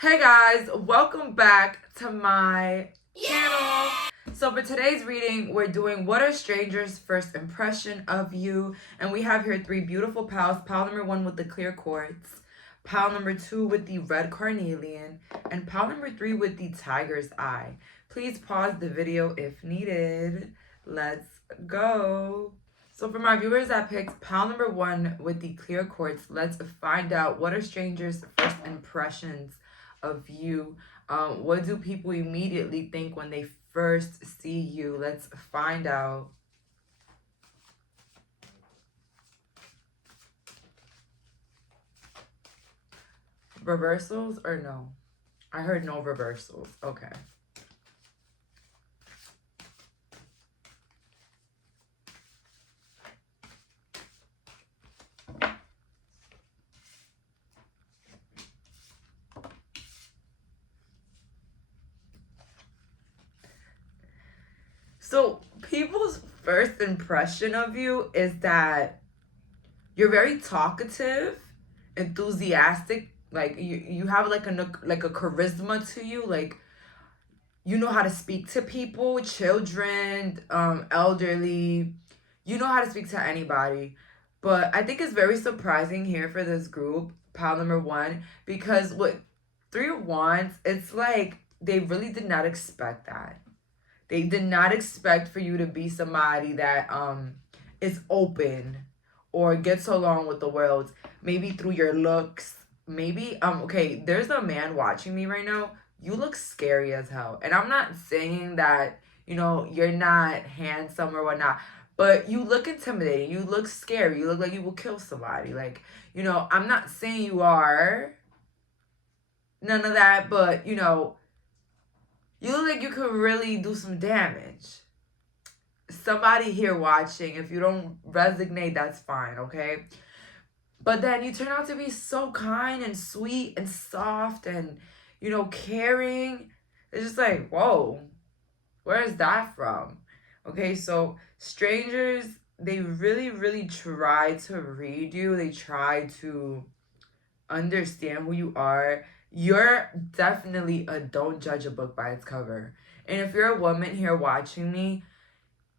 Hey guys, welcome back to my channel. So for today's reading, we're doing what are strangers' first impression of you? And we have here three beautiful pals. Pal number 1 with the clear quartz, pal number 2 with the red carnelian, and pal number 3 with the tiger's eye. Please pause the video if needed. Let's go. So for my viewers that picked pal number 1 with the clear quartz, let's find out what are strangers' first impressions of you. What do people immediately think when they first see you? Let's find out. Reversals or no? I heard no reversals. Okay. So people's first impression of you is that you're very talkative, enthusiastic, like you have like a charisma to you, like you know how to speak to people, children, elderly. You know how to speak to anybody. But I think it's very surprising here for this group, pile number 1, because with 3 of Wands, it's like they really did not expect that. They did not expect for you to be somebody that is open or gets along with the world, maybe through your looks. Maybe okay, there's a man watching me right now. You look scary as hell. And I'm not saying that, you're not handsome or whatnot, but you look intimidating. You look scary. You look like you will kill somebody. Like, I'm not saying you are. None of that, but you look like you could really do some damage. Somebody here watching, if you don't resonate, that's fine, okay? But then you turn out to be so kind and sweet and soft and, caring. It's just like, whoa, where is that from? Okay, so strangers, they really, really try to read you. They try to understand who you are. You're definitely a don't judge a book by its cover. And if you're a woman here watching me,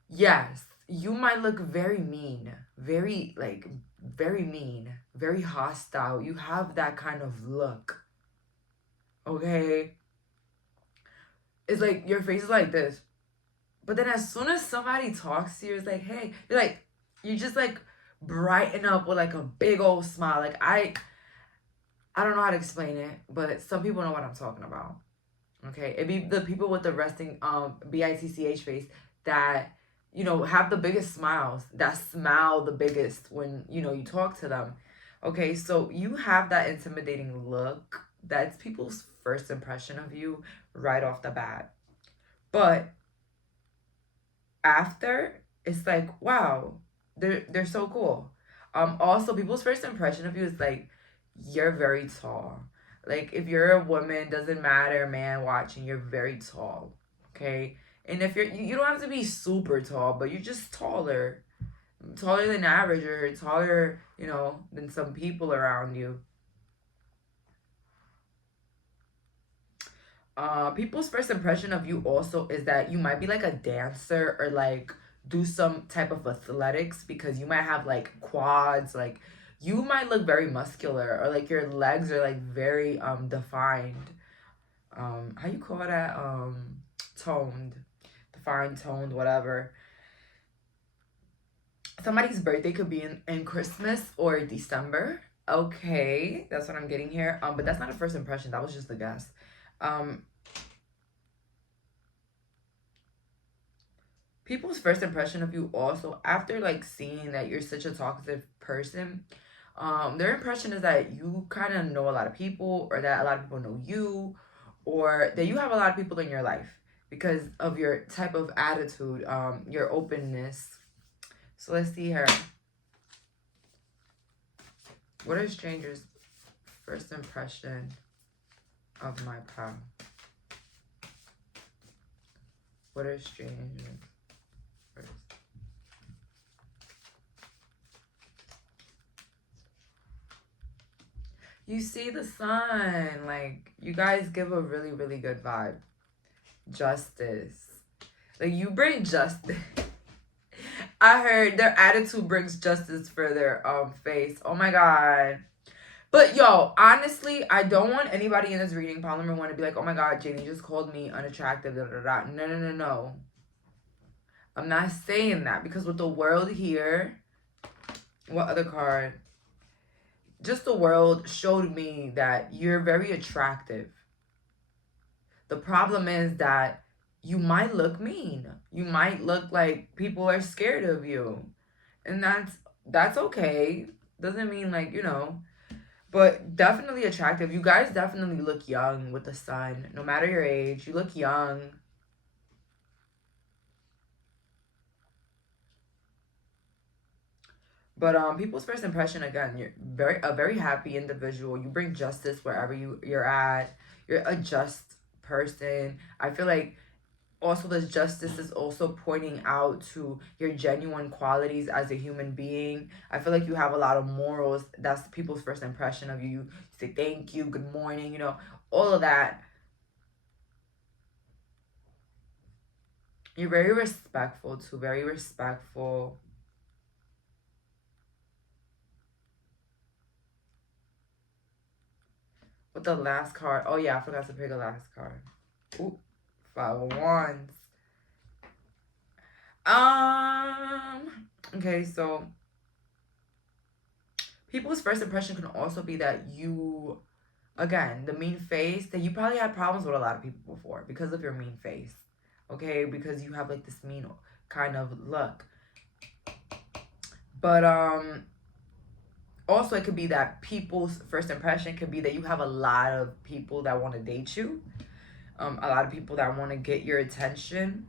yes, you might look very mean, very mean, very hostile. You have that kind of look. Okay? It's like your face is like this. But then as soon as somebody talks to you, it's like, hey, you just like brighten up with like a big old smile. Like I don't know how to explain it, but some people know what I'm talking about. Okay, it be the people with the resting bitch face that have the biggest smiles, that smile the biggest when you talk to them. Okay, so you have that intimidating look. That's people's first impression of you right off the bat. But after, it's like, wow, they're so cool. Also, people's first impression of you is like, you're very tall. Like, if you're a woman, doesn't matter, man watching, you're very tall. Okay? And if you don't have to be super tall, but you're just taller. Taller than average, or taller, than some people around you. People's first impression of you also is that you might be like a dancer or like do some type of athletics, because you might have like quads, like you might look very muscular, or like your legs are like very defined. How you call that? Toned, defined, toned, whatever. Somebody's birthday could be in Christmas or December. Okay, that's what I'm getting here. But that's not a first impression. That was just a guess. People's first impression of you also, after like seeing that you're such a talkative person, their impression is that you kind of know a lot of people, or that a lot of people know you, or that you have a lot of people in your life because of your type of attitude, your openness. So let's see here. What are strangers' first impression of my pal? What are strangers' first? You see the sun. Like, you guys give a really, really good vibe. Justice. Like, you bring justice. I heard their attitude brings justice for their face. Oh my god. But yo, honestly, I don't want anybody in this reading, pile number 1, to be like, oh my god, Jayleen just called me unattractive, da da da. No, no, no, no. I'm not saying that, because with the world here, what other card? Just the world showed me that you're very attractive. The problem is that you might look mean. You might look like people are scared of you. And that's okay. Doesn't mean, like, you know, but definitely attractive. You guys definitely look young with the sun. No matter your age, you look young. But people's first impression, again, you're a very happy individual. You bring justice wherever you're at. You're a just person. I feel like also this justice is also pointing out to your genuine qualities as a human being. I feel like you have a lot of morals. That's people's first impression of you. You say thank you, good morning, you know, all of that. You're very respectful too, very respectful. With the last card, oh yeah, I forgot to pick a last card. Ooh, 5 of Wands. Okay, so people's first impression can also be that you, again, the mean face, that you probably had problems with a lot of people before because of your mean face. Okay, because you have like this mean kind of look. But also it could be that people's first impression could be that you have a lot of people that want to date you. A lot of people that want to get your attention.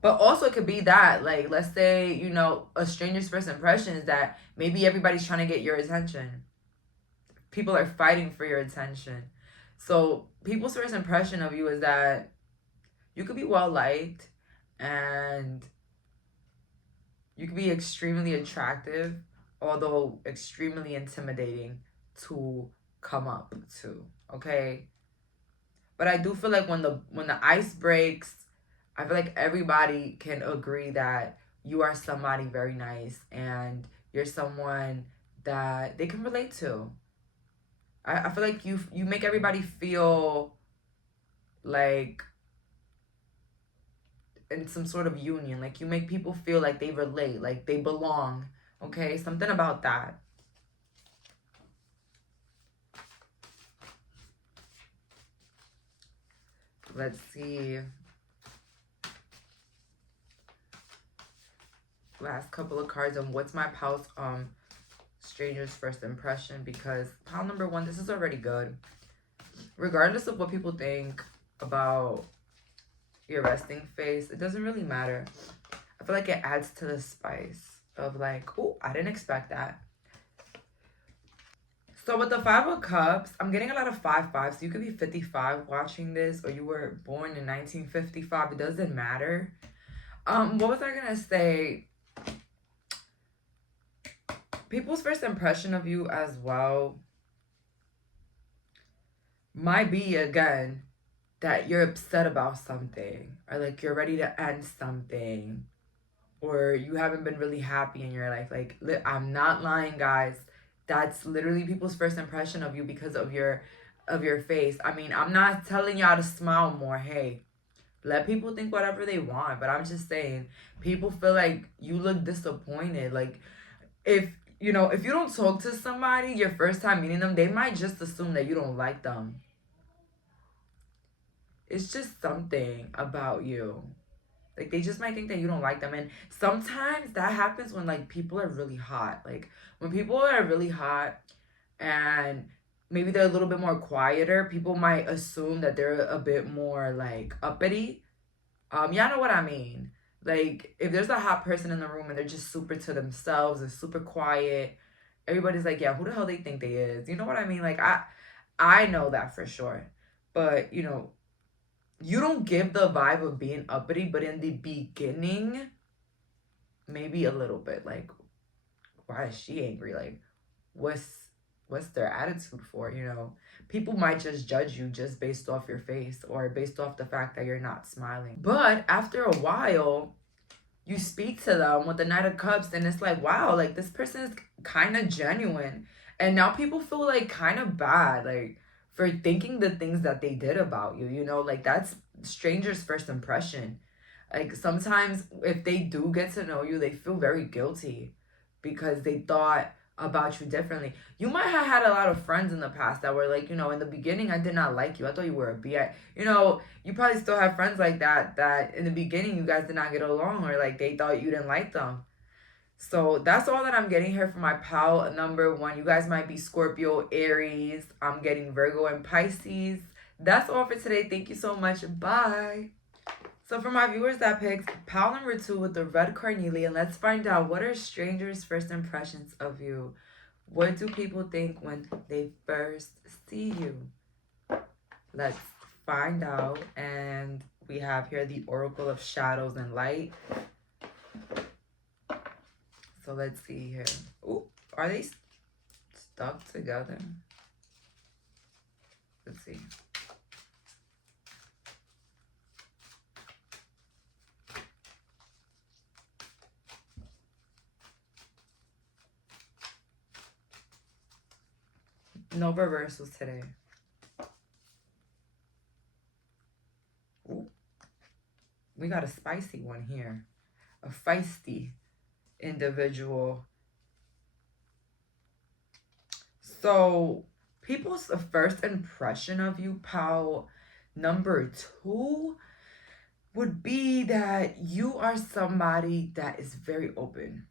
But also it could be that, like, let's say, you know, a stranger's first impression is that maybe everybody's trying to get your attention. People are fighting for your attention. So people's first impression of you is that you could be well liked and you could be extremely attractive, although extremely intimidating to come up to, okay? But I do feel like when the ice breaks, I feel like everybody can agree that you are somebody very nice and you're someone that they can relate to. I feel like you make everybody feel like in some sort of union. Like, you make people feel like they relate, like they belong. Okay, something about that. Let's see. Last couple of cards on what's my pulse stranger's first impression, because pile number 1, this is already good. Regardless of what people think about your resting face, it doesn't really matter. I feel like it adds to the spice of like, oh, I didn't expect that. So with the 5 of Cups, I'm getting a lot of 5-5. So you could be 55 watching this, or you were born in 1955. It doesn't matter. What was I gonna say? People's first impression of you as well might be, again, that you're upset about something, or like you're ready to end something, or you haven't been really happy in your life. Like, I'm not lying, guys. That's literally people's first impression of you because of your face. I mean, I'm not telling y'all to smile more. Hey, let people think whatever they want, but I'm just saying, people feel like you look disappointed. Like, if you know, if you don't talk to somebody your first time meeting them, they might just assume that you don't like them. It's just something about you. Like, they just might think that you don't like them. And sometimes that happens when, like, people are really hot. Like, when people are really hot and maybe they're a little bit more quieter, people might assume that they're a bit more, like, uppity. Y'all know what I mean. Like, if there's a hot person in the room and they're just super to themselves and super quiet, everybody's like, yeah, who the hell they think they is? You know what I mean? Like, I know that for sure. But, you know, you don't give the vibe of being uppity, but in the beginning, maybe a little bit. Like, why is she angry? Like, what's what's their attitude for, you know? People might just judge you just based off your face or based off the fact that you're not smiling. But after a while, you speak to them with the Knight of Cups and it's like, wow, like this person is kind of genuine. And now people feel like kind of bad, like for thinking the things that they did about you, you know, like that's strangers' first impression. Like sometimes if they do get to know you, they feel very guilty because they thought about you differently. You might have had a lot of friends in the past that were like, you know, in the beginning I did not like you. I thought you were a BI. You know, you probably still have friends like that that in the beginning you guys did not get along or like they thought you didn't like them. So that's all that I'm getting here for my pal number 1. You guys might be Scorpio, Aries. I'm getting Virgo and Pisces. That's all for today. Thank you so much. Bye. So for my viewers that picked pal number 2 with the red carnelian, let's find out, what are strangers' first impressions of you? What do people think when they first see you? Let's find out. And we have here the Oracle of Shadows and Light. So let's see here. Ooh, are they stuck together? Let's see. No reversals today. Ooh, we got a spicy one here. A feisty individual. So people's first impression of you, pal number 2, would be that you are somebody that is very open.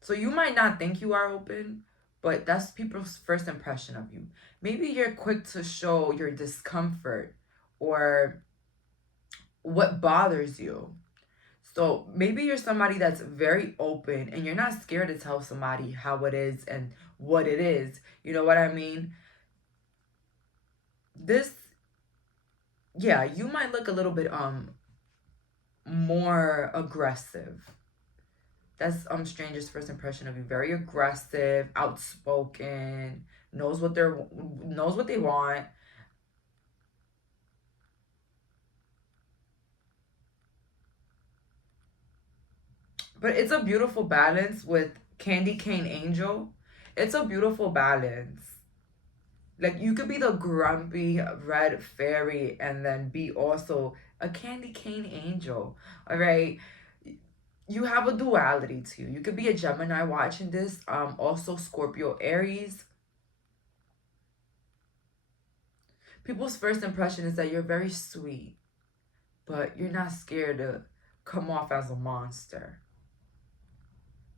So you might not think you are open, but that's people's first impression of you. Maybe you're quick to show your discomfort or what bothers you. So maybe you're somebody that's very open and you're not scared to tell somebody how it is and what it is. You know what I mean? Yeah, you might look a little bit more aggressive. That's strangers' first impression of you. Very aggressive, outspoken, knows what they want. But it's a beautiful balance with Candy Cane Angel. It's a beautiful balance. Like you could be the grumpy red fairy and then be also a candy cane angel. All right. You have a duality to you. You could be a Gemini watching this. Also Scorpio, Aries. People's first impression is that you're very sweet, but you're not scared to come off as a monster.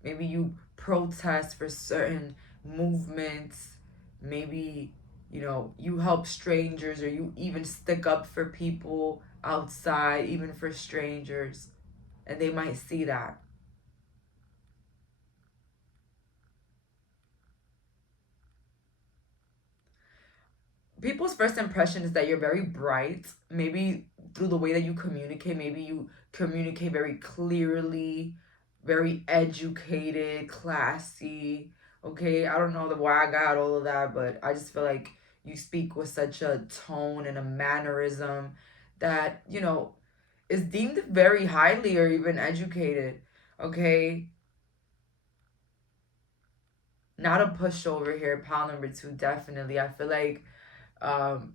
Maybe you protest for certain movements. Maybe, you know, you help strangers or you even stick up for people outside, even for strangers. And they might see that. People's first impression is that you're very bright. Maybe through the way that you communicate. Maybe you communicate very clearly, very educated, classy. Okay, I don't know why I got all of that, but I just feel like you speak with such a tone and a mannerism that, you know, is deemed very highly or even educated. Okay, not a pushover here. Pile number 2, definitely. Um,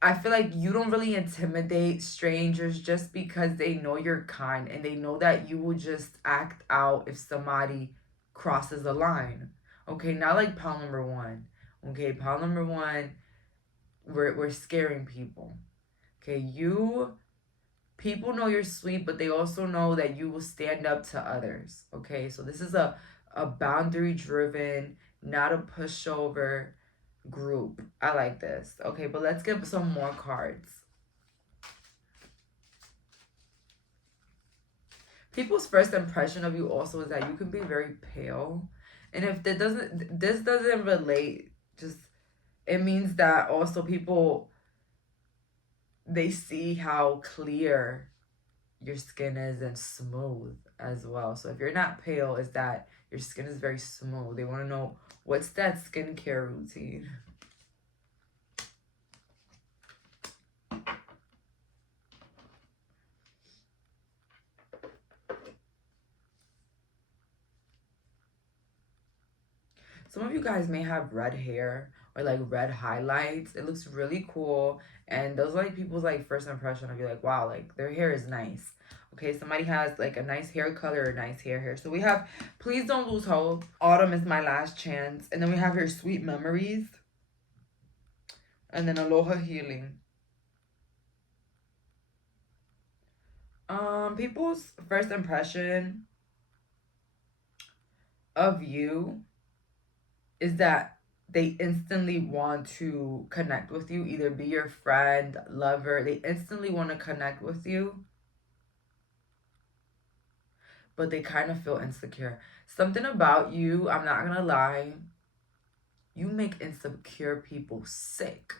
I feel like you don't really intimidate strangers just because they know you're kind and they know that you will just act out if somebody crosses a line. Okay, not like pile number 1. Okay, pile number 1, we're scaring people. Okay, people know you're sweet, but they also know that you will stand up to others. Okay, so this is a boundary driven, not a pushover group. I like this. Okay, but let's get some more cards. People's first impression of you also is that you can be very pale. And if this doesn't relate, just it means that also people, they see how clear your skin is and smooth as well. So if you're not pale, is that Your skin is very smooth. They want to know, what's that skincare routine? Some of you guys may have red hair or like red highlights. It looks really cool. And those are like people's like first impression of you, like, wow, like their hair is nice. Okay, somebody has like a nice hair color or nice hair. So we have Please Don't Lose Hope. Autumn is my last chance. And then we have your Sweet Memories. And then Aloha Healing. People's first impression of you is that they instantly want to connect with you, either be your friend, lover. They instantly want to connect with you, but they kind of feel insecure. Something about you, I'm not gonna lie, you make insecure people sick.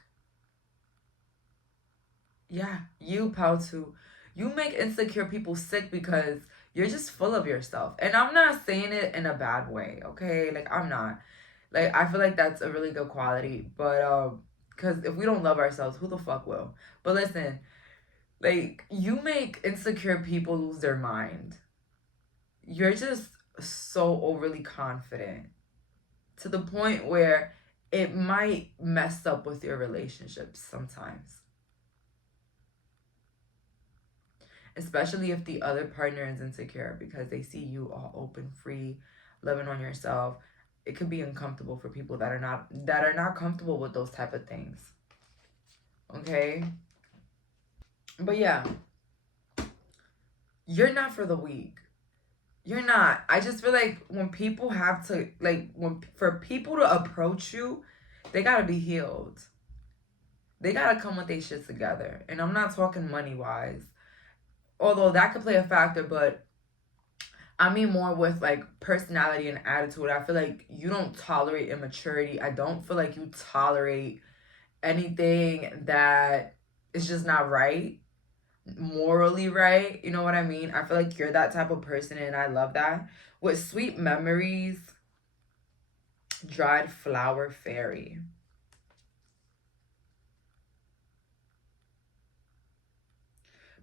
Yeah, you, Pautu. You make insecure people sick because you're just full of yourself. And I'm not saying it in a bad way, okay? Like, I'm not. Like, I feel like that's a really good quality. But, because if we don't love ourselves, who the fuck will? But listen, like, you make insecure people lose their mind. You're just so overly confident to the point where it might mess up with your relationships sometimes. Especially if the other partner is insecure because they see you all open, free, loving on yourself. It could be uncomfortable for people that are not comfortable with those type of things. Okay? But yeah, you're not for the weak. You're not. I just feel like when people have to, like, for people to approach you, they gotta be healed. They gotta come with their shit together. And I'm not talking money wise, although that could play a factor, but I mean more with like personality and attitude. I feel like you don't tolerate immaturity. I don't feel like you tolerate anything that is just not right, morally right. You know what I mean? I feel like you're that type of person, and I love that. With Sweet Memories, Dried Flower Fairy.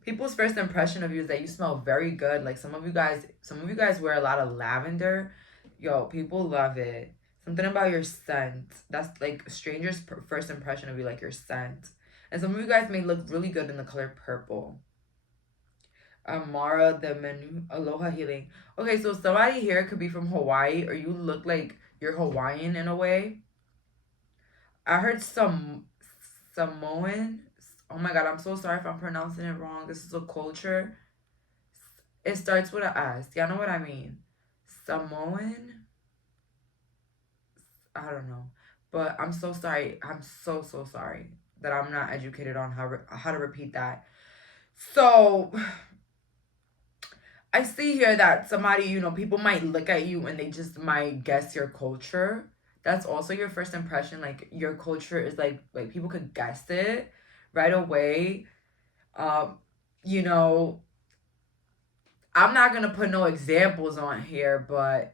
People's first impression of you is that you smell very good. Like some of you guys wear a lot of lavender. Yo, people love it. Something about your scent. That's like strangers' first impression of you, like your scent. And some of you guys may look really good in the color purple. Amara the Menu, Aloha Healing. Okay, so somebody here could be from Hawaii, or you look like you're Hawaiian in a way. I heard some Samoan. Oh my god, I'm so sorry if I'm pronouncing it wrong. This is a culture. It starts with a S. Y'all know what I mean? Samoan? I don't know. But I'm so sorry. I'm so sorry that I'm not educated on how to repeat that. So I see here that somebody, people might look at you and they just might guess your culture. That's also your first impression. Like your culture is like people could guess it right away. Um, you know, I'm not gonna put no examples on here, but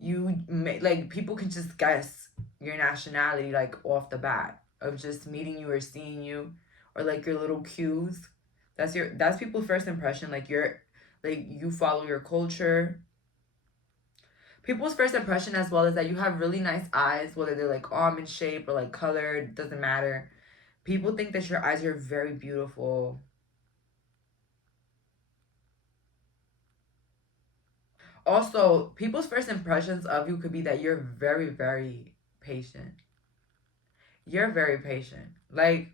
you may, like people can just guess your nationality like off the bat of just meeting you or seeing you, or like your little cues. That's people's first impression. Like you follow your culture. People's first impression as well is that you have really nice eyes, whether they're like almond shape or like colored, doesn't matter. People think that your eyes are very beautiful. Also, people's first impressions of you could be that you're very, very patient. You're very patient. Like,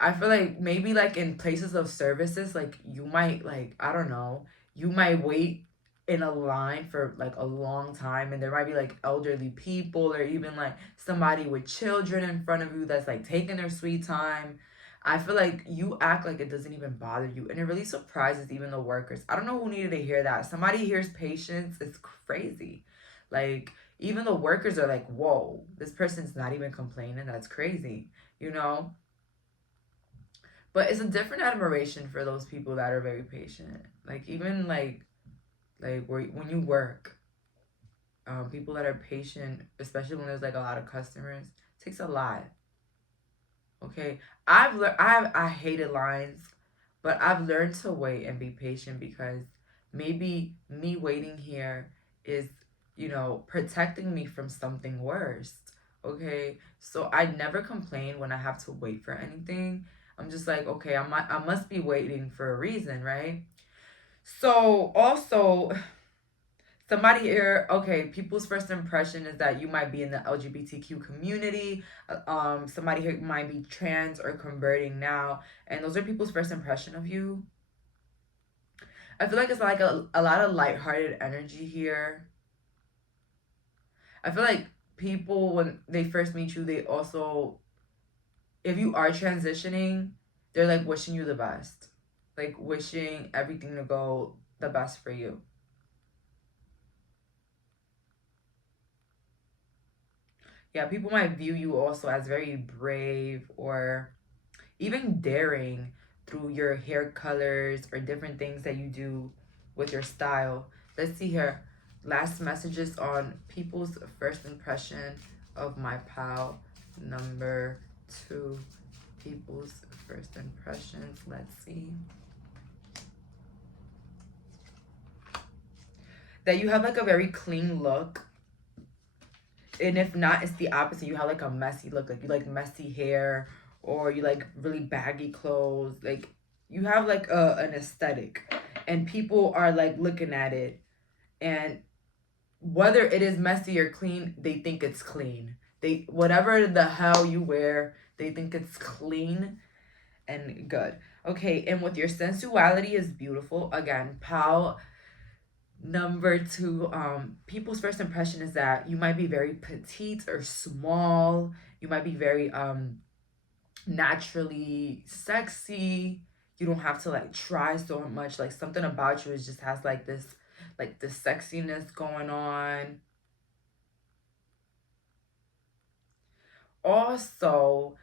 I feel like maybe like in places of services, like you might like, I don't know, you might wait in a line for like a long time, and there might be like elderly people or even like somebody with children in front of you that's like taking their sweet time. I feel like you act like it doesn't even bother you, and it really surprises even the workers. I don't know who needed to hear that. Somebody hears patience, it's crazy. Like even the workers are like, whoa, this person's not even complaining. That's crazy, you know? But it's a different admiration for those people that are very patient. Like even like when you work. People that are patient, especially when there's like a lot of customers, takes a lot. Okay, I've learned. I hated lines, but I've learned to wait and be patient because maybe me waiting here is, protecting me from something worse. Okay, so I never complain when I have to wait for anything. I'm just like, okay, I must be waiting for a reason, right? So also, somebody here, okay, people's first impression is that you might be in the LGBTQ community. Somebody here might be trans or converting now, and those are people's first impression of you. I feel like it's like a lot of lighthearted energy here. I feel like people, when they first meet you, they also, if you are transitioning, they're like wishing you the best, like wishing everything to go the best for you. Yeah, people might view you also as very brave or even daring through your hair colors or different things that you do with your style. Let's see here. Last messages on people's first impression of my pal. Number 2, people's first impressions. Let's see. That you have like a very clean look. And if not, it's the opposite. You have like a messy look. Like you like messy hair, or you like really baggy clothes. Like you have like an aesthetic, and people are like looking at it, and whether it is messy or clean, they think it's clean. They, whatever the hell you wear, they think it's clean and good. Okay, and with your sensuality is beautiful. Again, pal. Number 2, people's first impression is that you might be very petite or small. You might be very naturally sexy. You don't have to like try so much. Like something about you is just has like this sexiness going on. Also,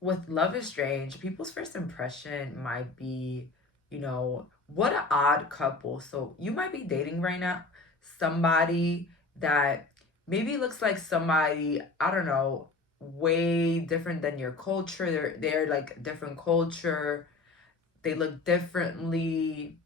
with Love is Strange, people's first impression might be, what an odd couple. So you might be dating right now somebody that maybe looks like somebody, I don't know, way different than your culture. They're like different culture. They look differently,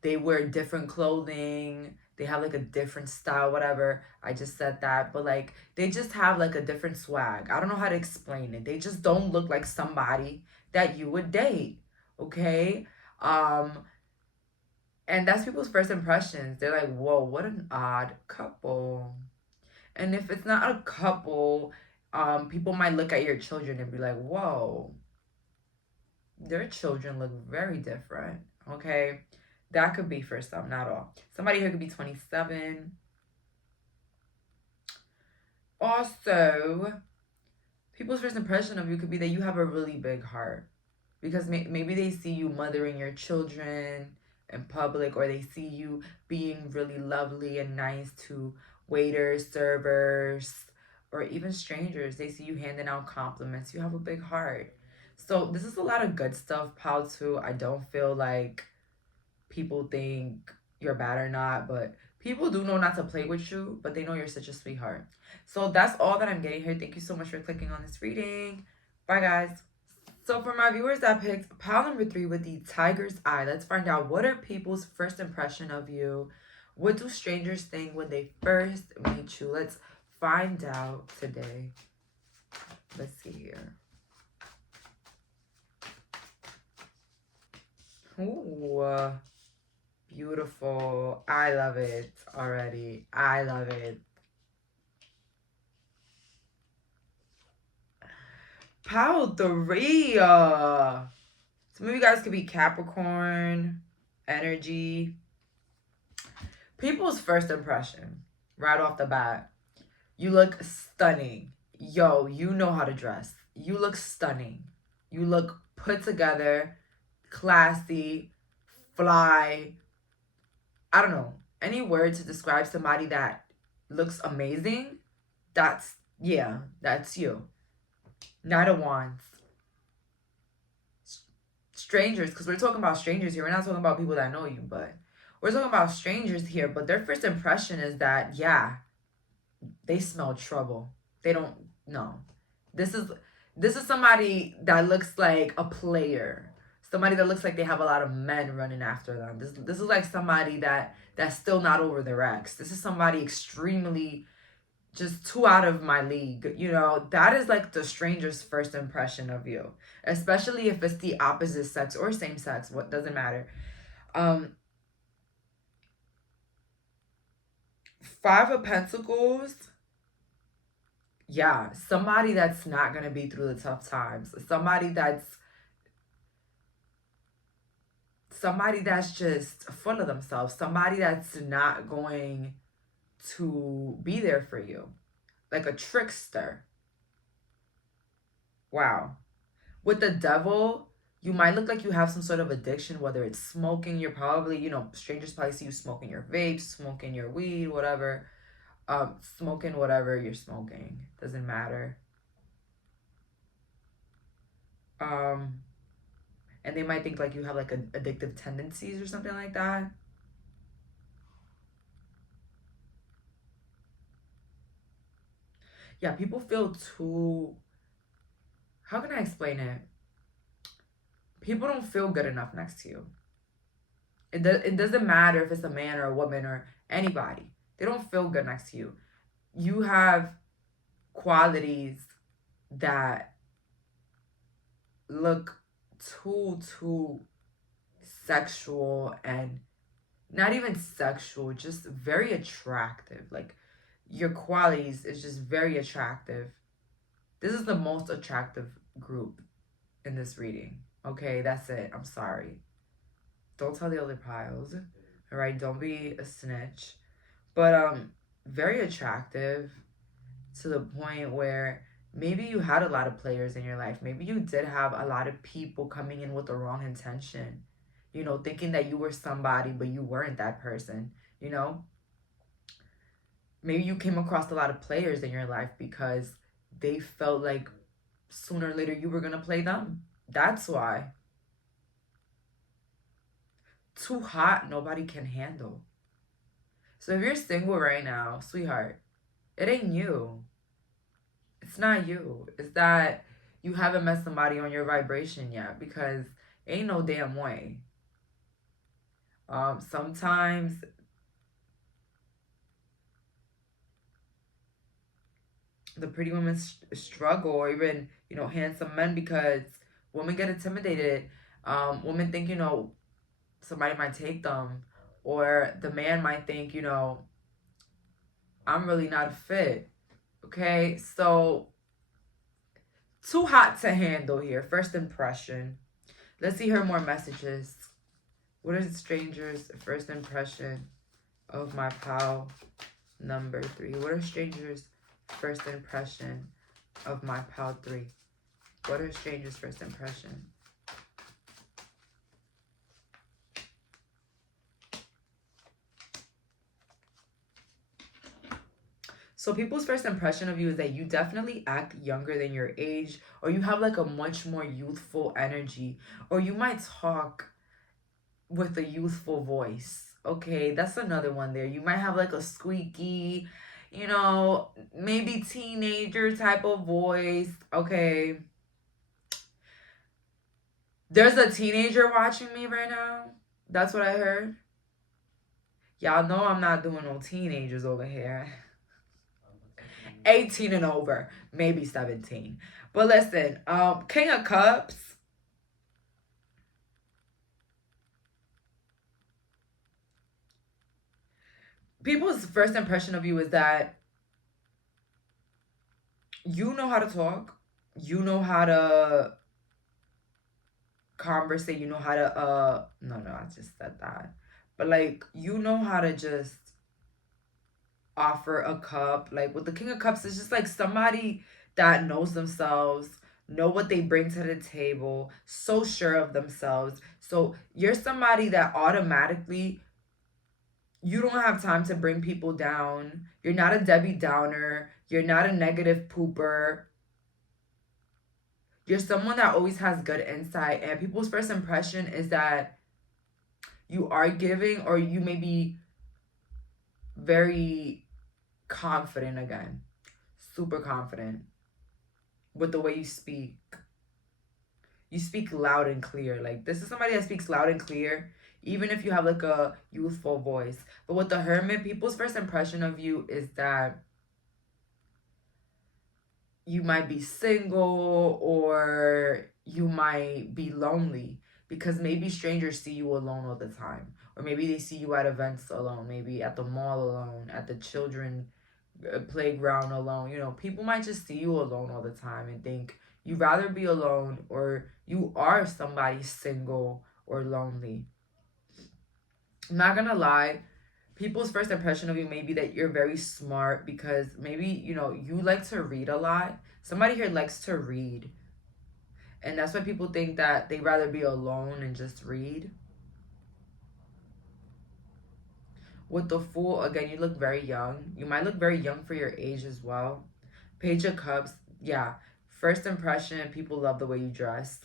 they wear different clothing, they have like a different style, whatever. I just said that, but like they just have like a different swag. I don't know how to explain it. They just don't look like somebody that you would date. Okay? um and that's people's first impressions. They're like, whoa, what an odd couple. And if it's not a couple, people might look at your children and be like, whoa, their children look very different. Okay? That could be for some, not all. Somebody here could be 27. Also, people's first impression of you could be that you have a really big heart. Because maybe they see you mothering your children in public, or they see you being really lovely and nice to waiters, servers, or even strangers. They see you handing out compliments. You have a big heart. So this is a lot of good stuff, pal, too. I don't feel like people think you're bad or not, but people do know not to play with you, but they know you're such a sweetheart. So that's all that I'm getting here. Thank you so much for clicking on this reading. Bye, guys. So for my viewers, I picked pile number 3 with the tiger's eye. Let's find out, what are people's first impression of you? What do strangers think when they first meet you? Let's find out today. Let's see here. Ooh. Beautiful. I love it already. I love it. Pile 3. Some of you guys could be Capricorn energy. People's first impression, right off the bat, you look stunning. Yo, you know how to dress. You look stunning. You look put together, classy, fly. I don't know, any word to describe somebody that looks amazing. That's, yeah, that's you. Knight of Wands. Strangers, because we're talking about strangers here. We're not talking about people that know you, but we're talking about strangers here. But their first impression is that, yeah, they smell trouble. They don't know. This is somebody that looks like a player. Somebody that looks like they have a lot of men running after them. This is like somebody that's still not over their ex. This is somebody extremely just too out of my league. You know, that is like the stranger's first impression of you. Especially if it's the opposite sex or same sex, what doesn't matter. Five of Pentacles. Yeah, somebody that's not going to be through the tough times. Somebody that's just full of themselves. Somebody that's not going to be there for you. Like a trickster. Wow. With the Devil, you might look like you have some sort of addiction, whether it's smoking. You're probably, you know, strangers probably see you smoking your vape, smoking your weed, whatever. Smoking whatever you're smoking. Doesn't matter. And they might think like you have like addictive tendencies or something like that. Yeah, people feel too, how can I explain it? People don't feel good enough next to you. It doesn't matter if it's a man or a woman or anybody. They don't feel good next to you. You have qualities that look too sexual, and not even sexual, just very attractive. Like your qualities is just very attractive. This is the most attractive group in this reading. Okay, that's it. I'm sorry. Don't tell the other piles. All right, don't be a snitch. But very attractive to the point where maybe you had a lot of players in your life. Maybe you did have a lot of people coming in with the wrong intention. You know, thinking that you were somebody, but you weren't that person, you know? Maybe you came across a lot of players in your life because they felt like sooner or later you were going to play them. That's why. Too hot, nobody can handle. So if you're single right now, sweetheart, it ain't you. It's not you. It's that you haven't met somebody on your vibration yet, because ain't no damn way. Sometimes the pretty women struggle, or even, you know, handsome men, because women get intimidated. Women think, you know, somebody might take them, or the man might think, you know, I'm really not a fit. Okay, so too hot to handle here. First impression. Let's see her more messages. What is strangers' first impression of my pal number 3? What are strangers' first impression of my pal 3? What are strangers' first impression? So people's first impression of you is that you definitely act younger than your age, or you have like a much more youthful energy, or you might talk with a youthful voice. Okay, that's another one there. You might have like a squeaky, you know, maybe teenager type of voice. Okay. There's a teenager watching me right now. That's what I heard. Y'all know I'm not doing no teenagers over here. 18 and over, maybe 17. But listen, King of Cups. People's first impression of you is that you know how to talk. You know how to conversate. You know how to, no, I just said that. But like, you know how to just offer a cup. Like with the King of Cups, it's just like somebody that knows themselves, know what they bring to the table, so sure of themselves. So you're somebody that automatically, you don't have time to bring people down. You're not a Debbie Downer. You're not a negative pooper. You're someone that always has good insight. And people's first impression is that you are giving, or you may be very confident again. Super confident with the way you speak. You speak loud and clear. Like, this is somebody that speaks loud and clear, even if you have like a youthful voice. But with the Hermit, people's first impression of you is that you might be single, or you might be lonely, because maybe strangers see you alone all the time, or maybe they see you at events alone, maybe at the mall alone, at the children playground alone. You know, people might just see you alone all the time and think you'd rather be alone, or you are somebody single or lonely. I'm not gonna lie, people's first impression of you may be that you're very smart, because maybe, you know, you like to read a lot. Somebody here likes to read, and that's why people think that they'd rather be alone and just read. With the Fool, again, you look very young. You might look very young for your age as well. Page of Cups, yeah. First impression, people love the way you dress.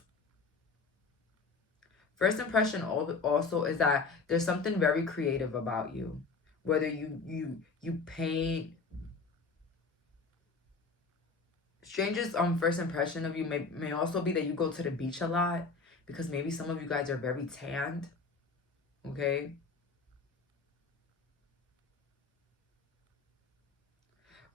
First impression also is that there's something very creative about you. Whether you paint. Strangers' first impression of you may also be that you go to the beach a lot, because maybe some of you guys are very tanned. Okay?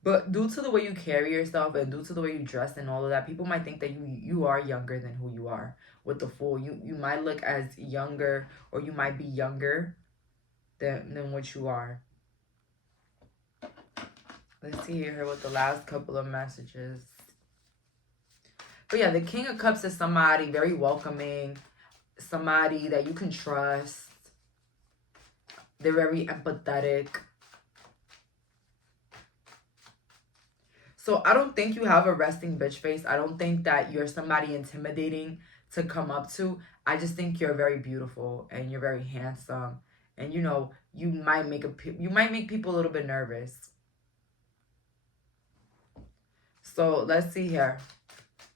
But due to the way you carry yourself and due to the way you dress and all of that, people might think that you are younger than who you are. With the Fool, you might look as younger, or you might be younger than what you are. Let's see here with the last couple of messages. But yeah, the King of Cups is somebody very welcoming, somebody that you can trust. They're very empathetic. So I don't think you have a resting bitch face. I don't think that you're somebody intimidating to come up to. I just think you're very beautiful and you're very handsome. And you know, you might make people a little bit nervous. So let's see here.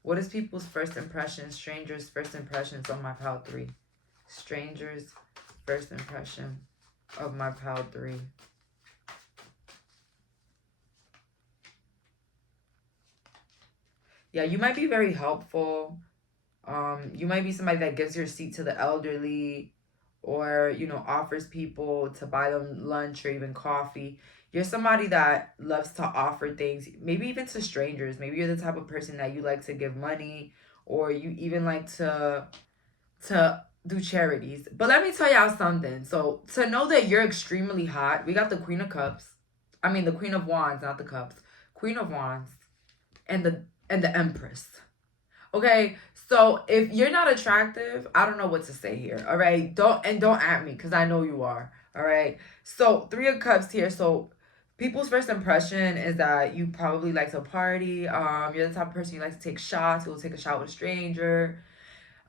What is people's first impressions? Strangers' first impressions on my pile 3. Strangers' first impression of my pile 3. Yeah, you might be very helpful. You might be somebody that gives your seat to the elderly, or, you know, offers people to buy them lunch or even coffee. You're somebody that loves to offer things, maybe even to strangers. Maybe you're the type of person that you like to give money, or you even like to do charities. But let me tell y'all something. So to know that you're extremely hot, we got the Queen of Cups. I mean the Queen of Wands, not the Cups. Queen of Wands and the Empress. Okay, so if you're not attractive, I don't know what to say here. All right, don't at me, because I know you are. All right, so 3 of Cups here. So people's first impression is that you probably like to party. You're the type of person you like to take shots. You'll take a shot with a stranger.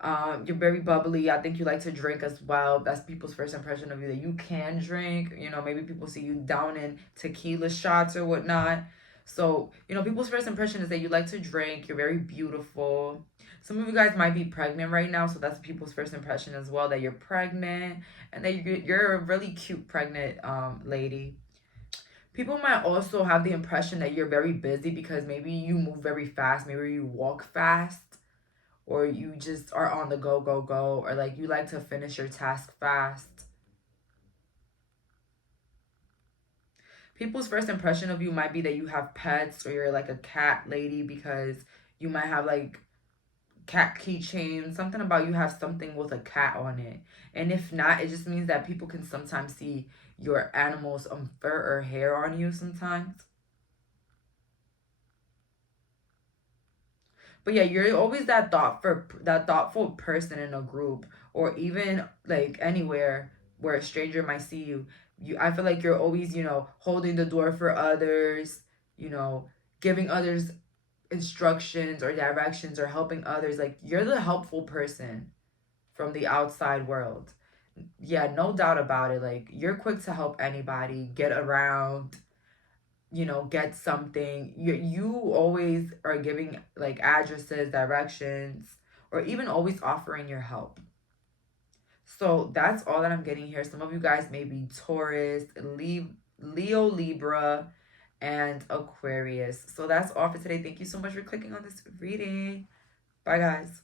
You're very bubbly. I think you like to drink as well. That's people's first impression of you, that you can drink. You know, maybe people see you down in tequila shots or whatnot. So, you know, people's first impression is that you like to drink. You're very beautiful. Some of you guys might be pregnant right now, so that's people's first impression as well, that you're pregnant and that you're a really cute pregnant lady. People might also have the impression that you're very busy, because maybe you move very fast, maybe you walk fast, or you just are on the go, or like you like to finish your task fast. People's first impression of you might be that you have pets, or you're like a cat lady, because you might have like cat keychains, something about you have something with a cat on it. And if not, it just means that people can sometimes see your animal's fur or hair on you sometimes. But yeah, you're always that thoughtful person in a group, or even like anywhere where a stranger might see you. I feel like you're always, you know, holding the door for others, you know, giving others instructions or directions, or helping others. Like, you're the helpful person from the outside world. Yeah, no doubt about it. Like, you're quick to help anybody get around, you know, get something. You always are giving like addresses, directions, or even always offering your help. So that's all that I'm getting here. Some of you guys may be Taurus, Leo, Libra, and Aquarius. So that's all for today. Thank you so much for clicking on this reading. Bye, guys.